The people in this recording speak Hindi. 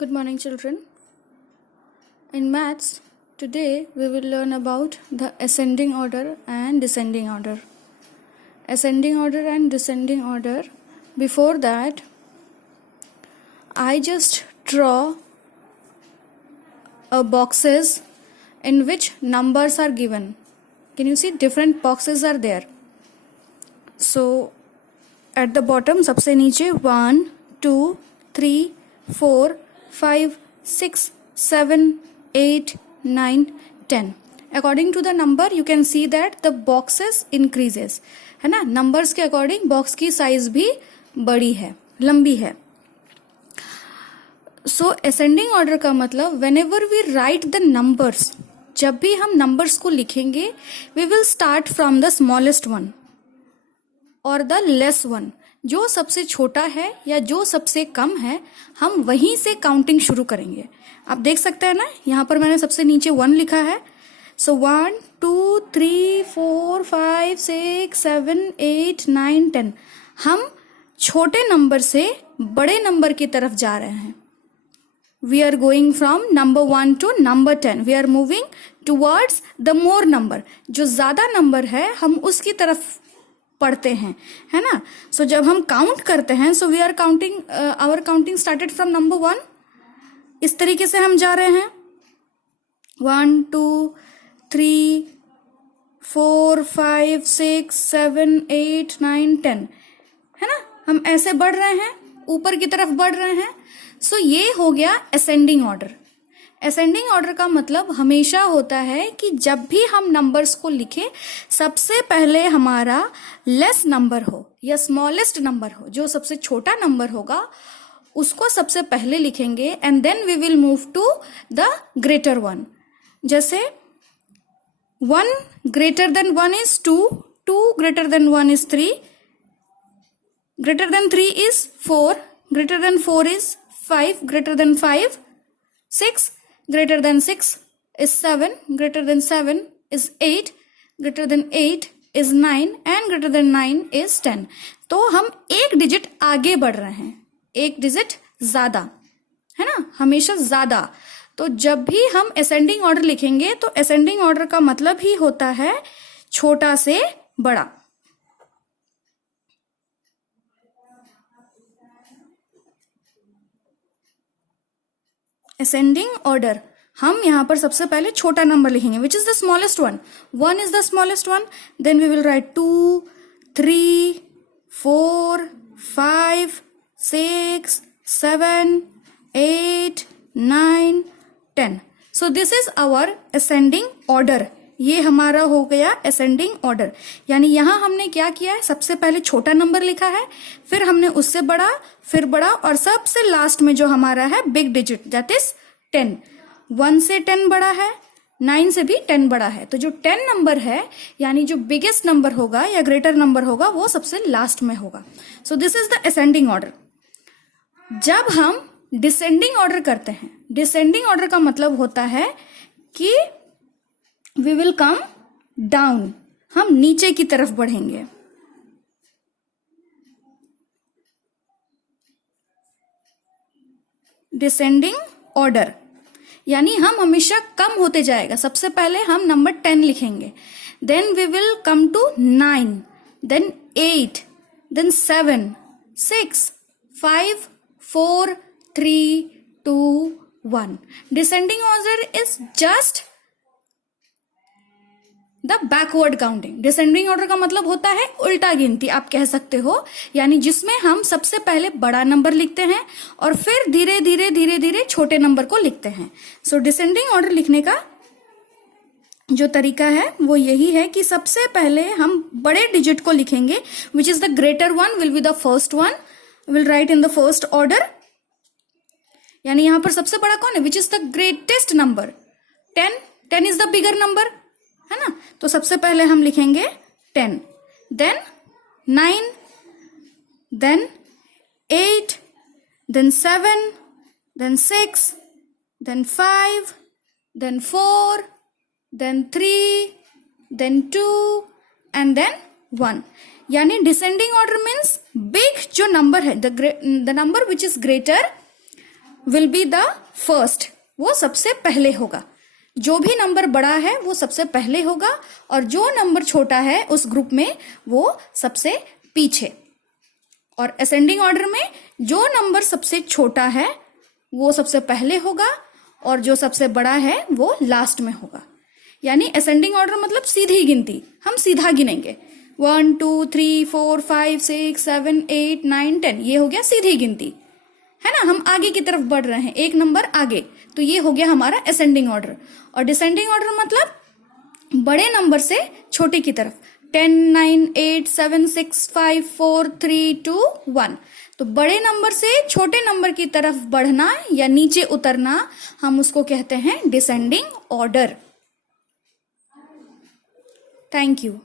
Good morning, children. In maths, today we will learn about the ascending order and descending order. Ascending order and descending order. Before that, I just draw boxes in which numbers are given. Can you see different boxes are there? So at the bottom, सबसे नीचे 1, 2, 3, 4, 5, 6, 7, 8, 9, 10. According to the number, you can see that the boxes increases. है ना, numbers के according box की size भी बड़ी है, लंबी है. So ascending order का मतलब whenever we write the numbers, जब भी हम numbers को लिखेंगे, we will start from the smallest one और the less one. जो सबसे छोटा है या जो सबसे कम है, हम वहीं से काउंटिंग शुरू करेंगे. आप देख सकते हैं ना, यहाँ पर मैंने सबसे नीचे 1 लिखा है. सो 1, 2, 3, 4, 5, 6, 7, 8, 9, 10. हम छोटे नंबर से बड़े नंबर की तरफ जा रहे हैं. We are going from number 1 to number 10. We are moving towards the more number. जो ज्यादा नंबर है हम उसकी तरफ पढ़ते हैं, है ना. सो जब हम काउंट करते हैं, so we are counting, our counting started from number 1. इस तरीके से हम जा रहे हैं. 1, 2, 3, 4, 5, 6, 7, 8, 9, 10, है ना. हम ऐसे बढ़ रहे हैं, ऊपर की तरफ बढ़ रहे हैं. सो ये हो गया असेंडिंग ऑर्डर. असेंडिंग ऑर्डर का मतलब हमेशा होता है कि जब भी हम नंबर्स को लिखें, सबसे पहले हमारा लेस नंबर हो या स्मॉलेस्ट नंबर हो, जो सबसे छोटा नंबर होगा उसको सबसे पहले लिखेंगे and then we will move to the greater one. जैसे 1 greater than 1 is 2, 2 greater than 1 is 3, greater than 3 is 4, greater than 4 is 5, greater than 5 6, greater than 6 is 7, greater than 7 is 8, greater than 8 is 9 and greater than 9 is 10. तो हम एक डिजिट आगे बढ़ रहे हैं, एक डिजिट ज्यादा, है ना, हमेशा ज्यादा. तो जब भी हम असेंडिंग ऑर्डर लिखेंगे तो असेंडिंग ऑर्डर का मतलब ही होता है छोटा से बड़ा. असेंडिंग ऑर्डर हम यहाँ पर सबसे पहले छोटा नंबर लिखेंगे, which is the smallest one. 1 is the smallest one. Then we will write 2, 3, 4, 5, 6, 7, 8, 9, 10. So this is our ascending order. ये हमारा हो गया असेंडिंग ऑर्डर. यानी यहां हमने क्या किया है, सबसे पहले छोटा नंबर लिखा है, फिर हमने उससे बड़ा, फिर बड़ा, और सबसे लास्ट में जो हमारा है बिग डिजिट, दैट इज 10. 1 से 10 बड़ा है, 9 से भी 10 बड़ा है. तो जो 10 नंबर है, यानी जो बिगेस्ट नंबर होगा या ग्रेटर नंबर होगा, वो सबसे लास्ट में होगा. सो this is the ascending order. जब हम डिसेंडिंग ऑर्डर करते हैं, डिसेंडिंग ऑर्डर का मतलब होता है कि वी विल कम डाउन, हम नीचे की तरफ बढ़ेंगे. डिसेंडिंग ऑर्डर यानी हम हमेशा कम होते जाएगा. सबसे पहले हम नंबर 10 लिखेंगे, then we will come to 9, then 8, then 7, 6, 5, 4, 3, 2, 1. Descending order is just the backward counting. Descending order का मतलब होता है उल्टा गिनती, आप कह सकते हो. यानी जिसमें हम सबसे पहले बड़ा नंबर लिखते हैं और फिर धीरे धीरे धीरे धीरे छोटे नंबर को लिखते हैं. सो डिसेंडिंग ऑर्डर लिखने का जो तरीका है वो यही है कि सबसे पहले हम बड़े डिजिट को लिखेंगे, which is the greater one will be the first one, will write in the first order. यानी यहां पर सबसे बड़ा कौन है, which is the greatest number. 10 is the bigger number, है ना. तो सबसे पहले हम लिखेंगे 10, then 9, then 8, then 7, then 6, then 5, then 4, then 3, then 2 and then 1. यानी डिसेंडिंग ऑर्डर मीन्स बिग जो नंबर है, the number which is greater will be the first, वो सबसे पहले होगा। जो भी नंबर बड़ा है वो सबसे पहले होगा और जो नंबर छोटा है उस ग्रुप में वो सबसे पीछे। और असेंडिंग ऑर्डर में जो नंबर सबसे छोटा है वो सबसे पहले होगा और जो सबसे बड़ा है वो लास्ट में होगा। यानी असेंडिंग ऑर्डर मतलब सीधी गिनती, हम सीधा गिनेंगे 1 2 3 4 5 6 7 8 9 10, ये हो गया सीधी गिनती, है ना। हम आगे की तरफ बढ़ रहे हैं, एक नंबर आगे, तो ये हो गया हमारा असेंडिंग ऑर्डर। और डिसेंडिंग ऑर्डर मतलब बड़े नंबर से छोटे की तरफ, 10 9 8 7 6 5 4 3 2 1। तो बड़े नंबर से छोटे नंबर की तरफ बढ़ना या नीचे उतरना, हम उसको कहते हैं डिसेंडिंग ऑर्डर। Thank you.